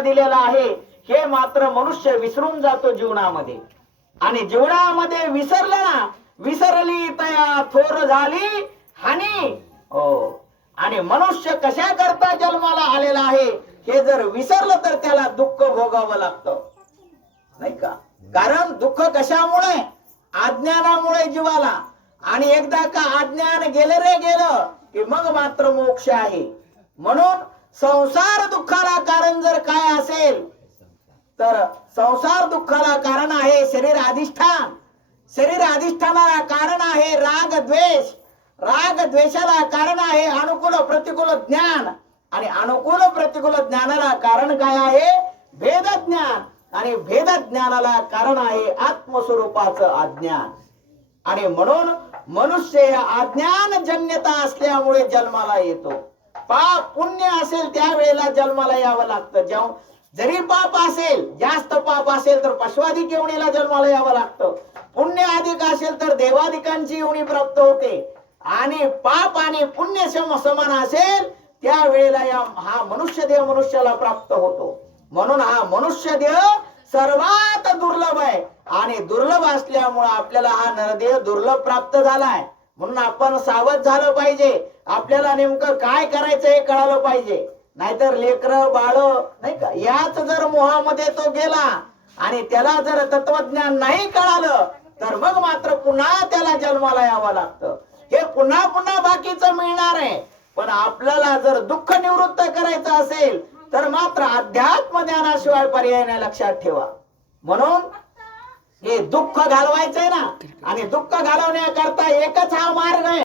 दिलेला आहे हे मात्र मनुष्य विसरून जातो जीवनामध्ये. आणि जीवनामध्ये विसरला ना विसरली तया थोर झाली हानी हो. आणि मनुष्य कशा करता जन्माला आलेला आहे हे जर विसरलं तर त्याला दुःख भोगावं लागतं. नाही का? कारण दुःख कशामुळे? अज्ञानामुळे जीवाला. आणि एकदा का अज्ञान गेलं रे गेलं की मग मात्र मोक्ष आहे. म्हणून संसार दुःखाला कारण जर काय असेल तर संसार दुःखाला कारण आहे शरीर अधिष्ठान. शरीर अधिष्ठानाला कारण आहे राग द्वेष. राग द्वेषाला कारण आहे अनुकूल प्रतिकूल ज्ञान. आणि अनुकूल प्रतिकूल ज्ञानाला कारण काय आहे? भेद ज्ञान आणि भेद ज्ञानाला कारण आहे आत्मस्वरूपाचं अज्ञान. आणि म्हणून मनुष्य हे अज्ञान जन्यता असल्यामुळे जन्माला येतो. पाप पुण्य असेल त्यावेळेला जन्माला यावं लागतं. जेव्हा जरी पाप असेल जास्त पाप असेल तर पशुवाधिक येवणीला जन्माला यावं लागतं. पुण्य अधिक असेल तर देवाधिकांची येवणी प्राप्त होते. आणि पाप आणि पुण्य समान असेल त्यावेळेला या हा मनुष्य देह मनुष्याला प्राप्त होतो. म्हणून हा मनुष्य देह सर्वात दुर्लभ आहे. आणि दुर्लभ असल्यामुळे आपल्याला हा नरदेह दुर्लभ प्राप्त झालाय. म्हणून आपण सावध झालं पाहिजे. आपल्याला नेमकं काय करायचं हे कळालं पाहिजे. नाहीतर लेकर बाळ नाही का? याच जर मोहामध्ये तो गेला आणि त्याला जर तत्वज्ञान नाही कळालं तर मग मात्र पुन्हा त्याला जन्माला यावं लागतं. हे पुन्हा पुन्हा बाकीचं मिळणार आहे. पण आपल्याला जर दुःख निवृत्त करायचं असेल तर मात्र अध्यात्म ज्ञानाशिवाय पर्याय नाही लक्षात ठेवा. म्हणून हे दुःख घालवायचंय ना. आणि दुःख घालवण्याकरता एकच हा मार्ग आहे.